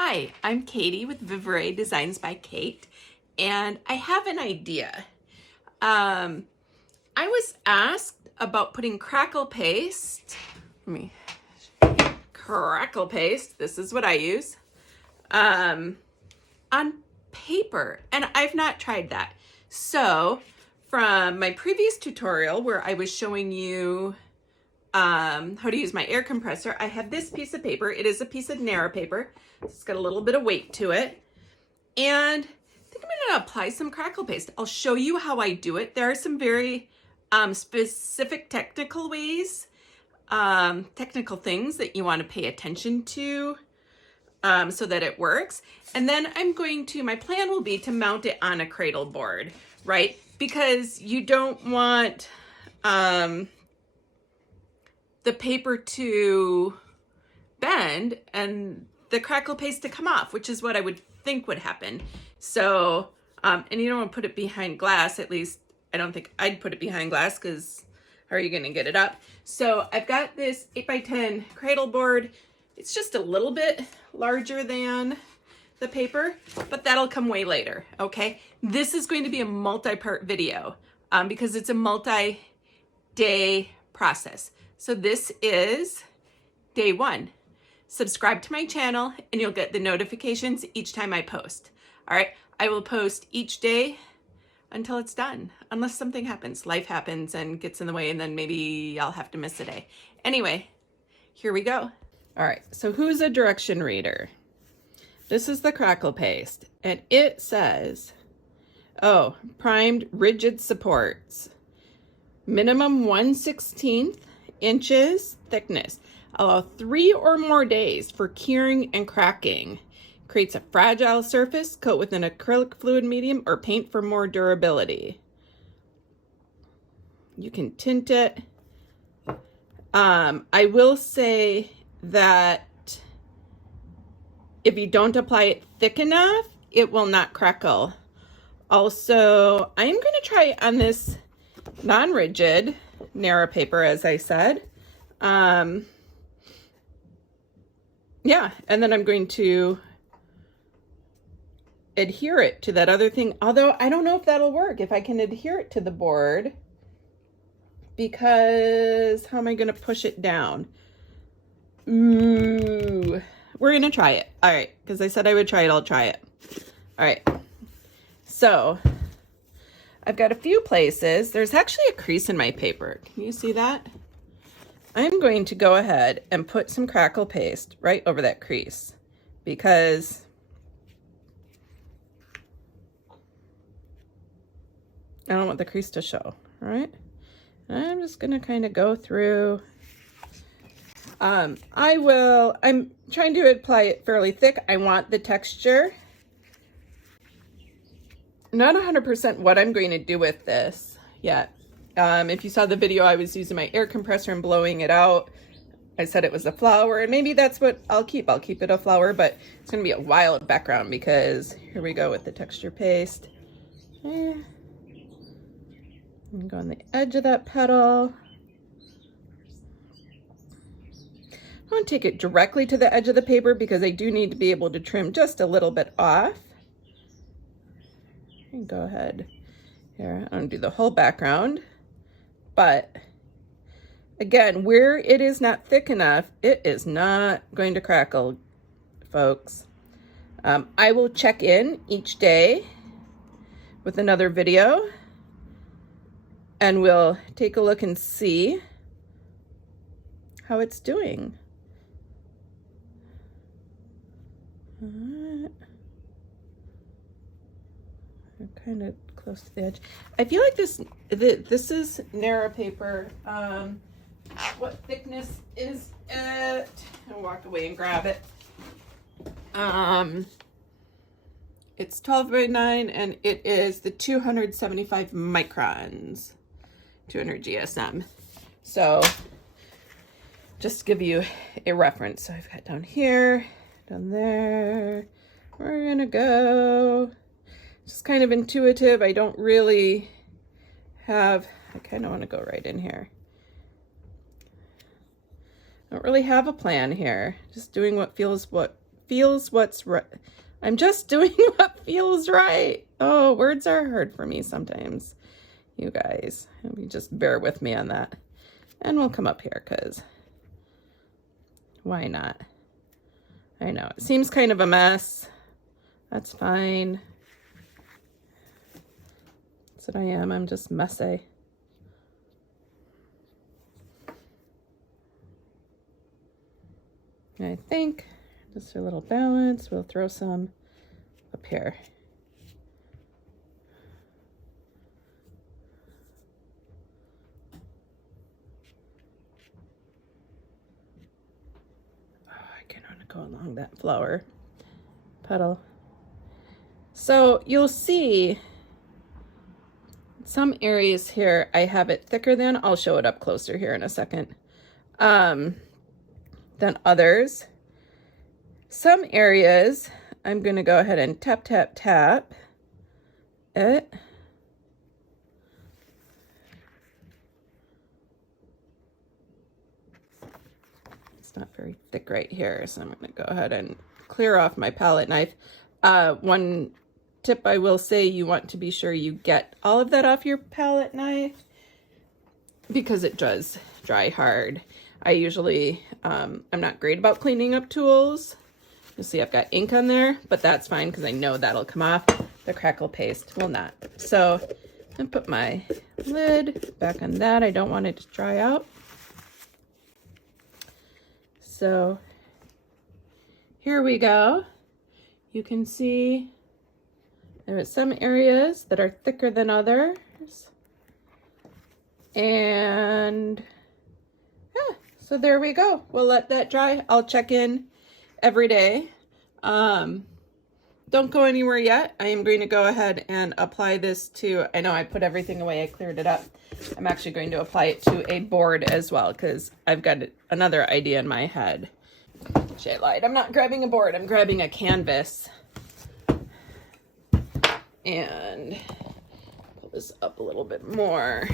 Hi, I'm Katie with Vivere Designs by Kate, and I have an idea. I was asked about putting crackle paste, crackle paste, this is what I use, on paper, and I've not tried that. So from my previous tutorial where I was showing you how to use my air compressor, I have this piece of paper. It is a piece of narrow paper. It's got a little bit of weight to it. And I think I'm going to apply some crackle paste. I'll show you how I do it. There are some very specific technical ways, technical things that you want to pay attention to so that it works. And then my plan will be to mount it on a cradle board, right? Because you don't want the paper to bend and the crackle paste to come off, which is what I would think would happen. So, and you don't want to put it behind glass. At least I don't think I'd put it behind glass, because how are you going to get it up? So I've got this 8x10 cradle board. It's just a little bit larger than the paper, but that'll come way later, okay? This is going to be a multi-part video because it's a multi-day process. So this is day one. Subscribe to my channel and you'll get the notifications each time I post. All right, I will post each day until it's done, unless something happens. Life happens and gets in the way, and then maybe I'll have to miss a day. Anyway, here we go. All right, so who's a direction reader? This is the crackle paste, and it says, oh, primed rigid supports. Minimum 1/16 inches thickness. Allow 3 or more days for curing and cracking. Creates a fragile surface. Coat with an acrylic fluid medium or paint for more durability. You can tint it. I will say that if you don't apply it thick enough, it will not crackle. Also, I'm going to try it on this non-rigid narrow paper, as I said. Yeah, and then I'm going to adhere it to that other thing. Although I don't know if that'll work, if I can adhere it to the board, because how am I going to push it down? Ooh, we're going to try it. All right, because I said I would try it, I'll try it. All right, so I've got a few places. There's actually a crease in my paper. Can you see that? I'm going to go ahead and put some crackle paste right over that crease, because I don't want the crease to show. All right, I'm just going to kind of go through. I'm trying to apply it fairly thick. I want the texture. Not 100% what I'm going to do with this yet. If you saw the video, I was using my air compressor and blowing it out. I said it was a flower, and maybe that's what I'll keep. I'll keep it a flower, but it's going to be a wild background, because here we go with the texture paste. I'm going to go on the edge of that petal. I want to take it directly to the edge of the paper, because I do need to be able to trim just a little bit off. And go ahead here. I'm going to do the whole background. But again, where it is not thick enough, it is not going to crackle, folks. I will check in each day with another video, and we'll take a look and see how it's doing. All right. I'm kind of close to the edge. I feel like this is narrow paper. What thickness is it? I'll walk away and grab it. It's 12/9, and it is the 275 microns, 200 GSM. So just to give you a reference, so I've got down here, down there. We're gonna go just kind of intuitive. I don't really have, I kind of want to go right in here. I don't really have a plan here. Just doing what feels feels what's right. I'm just doing what feels right. Oh, words are hard for me sometimes, you guys. You just bear with me on that. And we'll come up here because why not? I know it seems kind of a mess. That's fine. That's what I am. I'm just messy. I think just for a little balance, we'll throw some up here. Oh, I kind of want to go along that flower petal. So you'll see some areas here I have it thicker than. I'll show it up closer here in a second. Than others. Some areas I'm going to go ahead and tap, tap, tap it. It's not very thick right here, so I'm going to go ahead and clear off my palette knife. One tip I will say, you want to be sure you get all of that off your palette knife because it does dry hard. I usually, I'm not great about cleaning up tools. You'll see I've got ink on there, but that's fine because I know that'll come off. The Crackle paste will not. So I put my lid back on that. I don't want it to dry out. So here we go. You can see there are some areas that are thicker than others. And yeah, so there we go. We'll let that dry. I'll check in every day. Don't go anywhere yet. I am going to go ahead and apply this to, I know I put everything away, I cleared it up. I'm actually going to apply it to a board as well because I've got another idea in my head. I lied. I'm not grabbing a board, I'm grabbing a canvas. And pull this up a little bit more.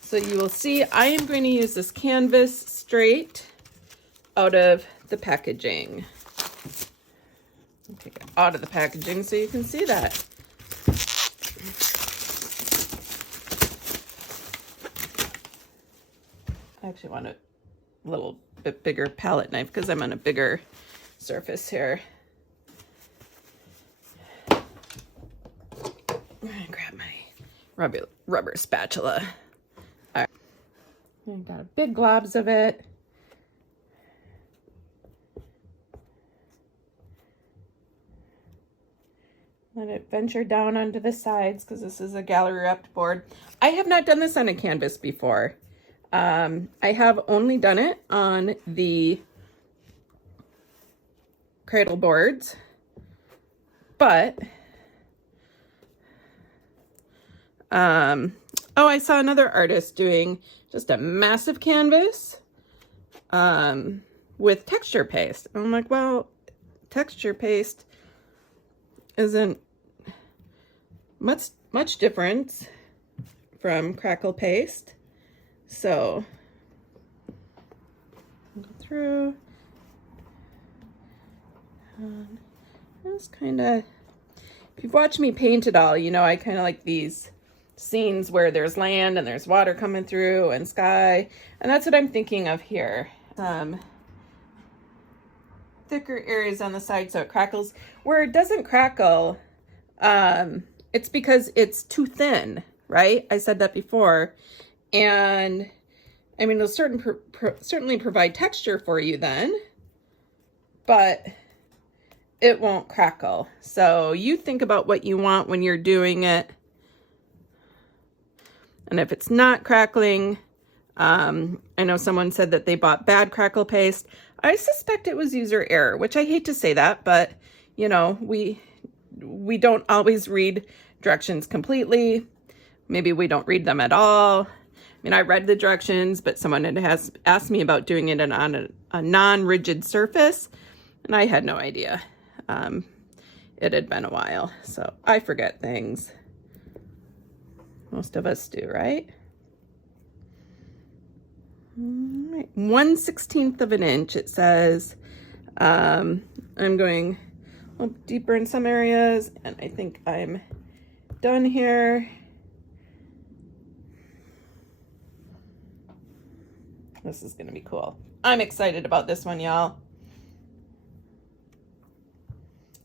So you will see I am going to use this canvas straight out of the packaging. I'll take it out of the packaging so you can see that. I actually want a little bit bigger palette knife because I'm on a bigger surface here. I'm gonna grab my rubber spatula. All right. I've got big globs of it. Let it venture down onto the sides because this is a gallery wrapped board. I have not done this on a canvas before. I have only done it on the cradle boards, but oh, I saw another artist doing just a massive canvas with texture paste. I'm like, well, texture paste isn't much difference from Crackle paste. So go through and just kind of, if you've watched me paint at all, you know I kind of like these scenes where there's land and there's water coming through and sky, and that's what I'm thinking of here. Thicker areas on the side so it crackles. Where it doesn't crackle, it's because it's too thin, right? I said that before. And I mean, it'll certainly provide texture for you then, but it won't crackle. So you think about what you want when you're doing it. And if it's not crackling, I know someone said that they bought bad Crackle paste. I suspect it was user error, which I hate to say that, but you know, we don't always read directions completely. Maybe we don't read them at all. I mean, I read the directions, but someone has asked me about doing it on a non-rigid surface, and I had no idea. It had been a while, so I forget things. Most of us do, right? right. 1/16 of an inch, it says. I'm going a little deeper in some areas, and I think I'm done here. This is gonna be cool. I'm excited about this one, y'all.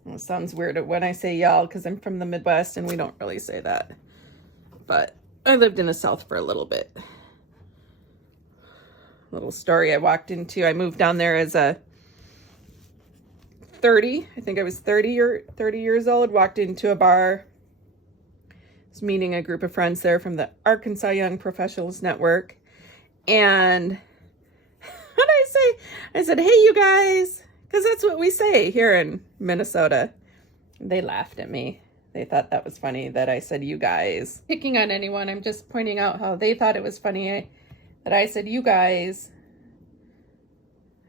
It sounds weird when I say y'all because I'm from the Midwest and we don't really say that. But I lived in the South for a little bit. Little story I walked into. I moved down there as a 30. I think I was 30 years old. Walked into a bar. Was meeting a group of friends there from the Arkansas Young Professionals Network. And what did I say? I said, hey, you guys. Because that's what we say here in Minnesota. They laughed at me. They thought that was funny that I said you guys. Picking on anyone, I'm just pointing out how they thought it was funny that I said you guys.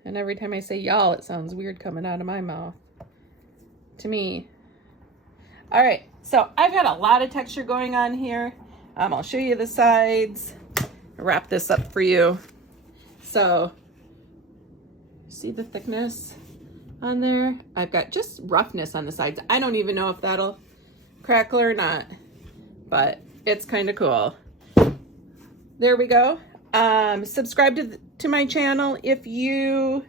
And every time I say y'all, it sounds weird coming out of my mouth. To me. All right, so I've got a lot of texture going on here. I'll show you the sides. I'll wrap this up for you. So, see the thickness on there? I've got just roughness on the sides. I don't even know if that'll crackle or not, but it's kind of cool. There we go. Subscribe to my channel if you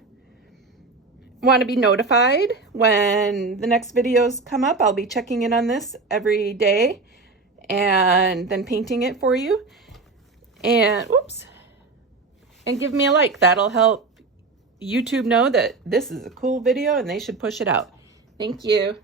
want to be notified when the next videos come up. I'll be checking in on this every day and then painting it for you. And whoops, and give me a like. That'll help YouTube know that this is a cool video and they should push it out. Thank you.